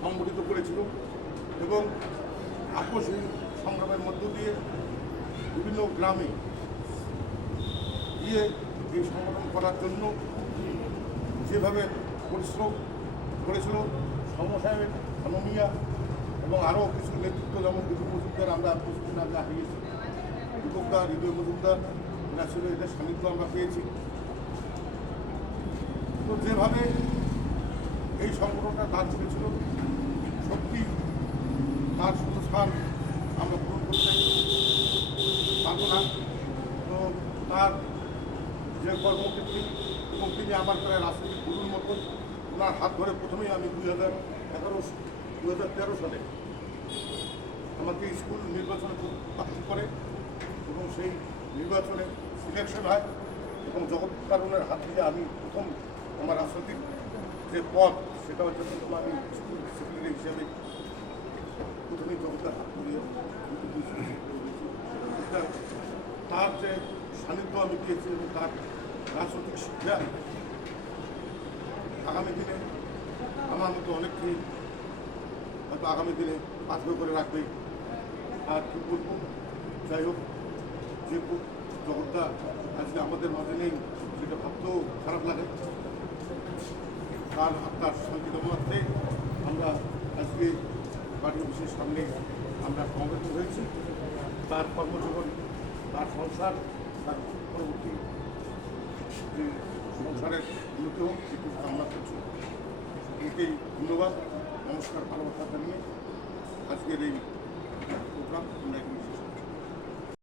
সংগঠিত করেছিল এবং আপসহীন সংগ্রামের মধ্য দিয়ে বিভিন্ন গ্রামে গিয়ে এই সংগঠন করার জন্য যেভাবে পরিশ্রম করেছিল সমসাহেব খানমিয়া এবং আরও কিছু নেতৃত্ব, যেমন বিপু মজুমদার, আমরা কিছুদিন আগে হারিয়েছি। দীপকদার হৃদয় মজুমদার, এরা ছিল এদের সান্নিধ্য আমরা পেয়েছি। তো যেভাবে এই সংগঠনটা দান করেছিল। সত্যি তার সংস্থান আমরা পূরণ করতে পারব না। তো তার যে কর্মক্ষেত্রে এবং তিনি আমার প্রায় রাজনৈতিক গুরুর মতন ওনার হাত ধরে প্রথমেই আমি দুই হাজার এগারো দু হাজার তেরো সালে আমাকে স্কুল নির্বাচনে প্রার্থী করে এবং সেই নির্বাচনে সিলেকশন হয় এবং জগৎ কারণের হাত দিয়ে আমি প্রথম আমার রাজনৈতিক যে পদ সেটা হচ্ছে প্রথম আমি স্কুল সেক্রেটারি হিসেবে প্রথমেই জগতের হাত ধরিয়ে তার যে সান্নিধ্য আমি পেয়েছি এবং তার রাজনৈতিক শিক্ষা আগামী দিনে আমার মতো অনেককেই হয়তো আগামী দিনে পাথর করে রাখবে আর কী বলব যাই হোক যে জগৎটা আজকে আমাদের মাঝে নেই সেটা ভাবতেও খারাপ লাগে তার আত্মার শান্তি কামনার্থে আমরা আজকে পার্টি অফিসের সামনে আমরা সমবেত হয়েছি। তার কর্মজীবন, তার সংসার, তার পরবর্তী যে সংসারের উন্নতি হোক সেটুকু কামনা করছি। একেই ধন্যবাদ, নমস্কার, ভালোবাসা জানিয়ে আজকের এই প্রোগ্রাম আমরা